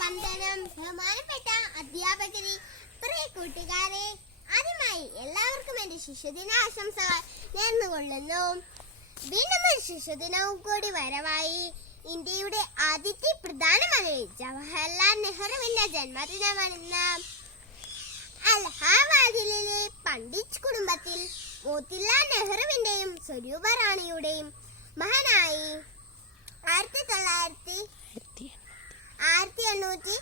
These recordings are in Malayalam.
വന്ദനം. ബഹുമാനപ്പെട്ട അധ്യാപകരെ, പ്രിയ കൂട്ടുകാരെ, ആദ്യമായി എല്ലാവർക്കും എന്റെ ശിശുദിനാശംസകൾ നേർന്നുകൊള്ളുന്നു. വീണ്ടും ഒരു ശിശുദിനവും കൂടി വരവായി. ഇന്ത്യയുടെ ആദ്യത്തെ പ്രധാനമന്ത്രി ജവഹർലാൽ നെഹ്റുവിന്റെ ജന്മദിനമാണിന്ന്. അലഹാബാദിലെ പണ്ഡിറ്റ് കുടുംബത്തിൽ മോത്തിലാൽ നെഹ്റുവിന്റെയും സ്വരൂപ റാണിയുടെയും മകനായി 1889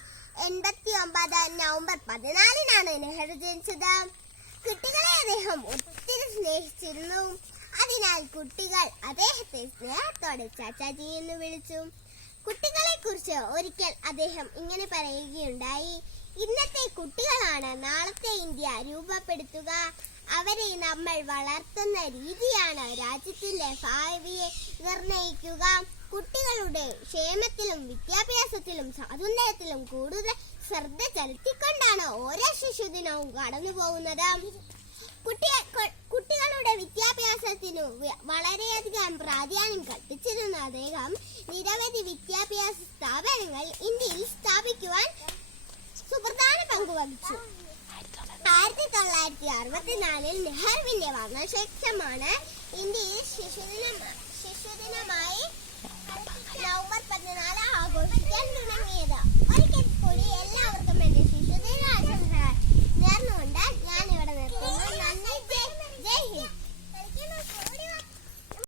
നവംബർ 14 നെഹ്റു ജനിച്ചത്. കുട്ടികളെ അദ്ദേഹം ഒത്തിരി സ്നേഹിച്ചിരുന്നു. അതിനാൽ കുട്ടികൾ അദ്ദേഹത്തെ സ്നേഹത്തോടെ ചാച്ചാജി എന്ന് വിളിച്ചു. കുട്ടികളെ കുറിച്ച് ഒരിക്കൽ അദ്ദേഹം ഇങ്ങനെ പറയുകയുണ്ടായി: ഇന്നത്തെ കുട്ടികളാണ് നാളത്തെ ഇന്ത്യ രൂപപ്പെടുത്തുക. അവരെ നമ്മൾ വളർത്തുന്ന രീതിയാണ് രാജ്യത്തിന്റെ ഭാവിയെ നിർണയിക്കുക. കുട്ടികളുടെ ക്ഷേമത്തിലും വിദ്യാഭ്യാസത്തിലും സ്വാതന്ത്ര്യത്തിലും കൂടുതൽ ശ്രദ്ധ ചെലുത്തിക്കൊണ്ടാണ് ഓരോ ശിശുദിനവും കടന്നു പോകുന്നത്. കുട്ടികളുടെ വിദ്യാഭ്യാസത്തിനു വളരെയധികം പ്രാധാന്യം കൽപ്പിച്ചിരുന്ന അദ്ദേഹം നിരവധി വിദ്യാഭ്യാസ സ്ഥാപനങ്ങൾ ഇന്ത്യയിൽ സ്ഥാപിക്കുവാൻ സുപ്രധാന പങ്ക് വഹിച്ചു. 1964 നെഹ്റുവിന്റെ മരണശേഷമാണ് ഇന്ത്യയിൽ ശിശുദിനമായി നവംബർ 14 ആഘോഷിക്കുന്നത്.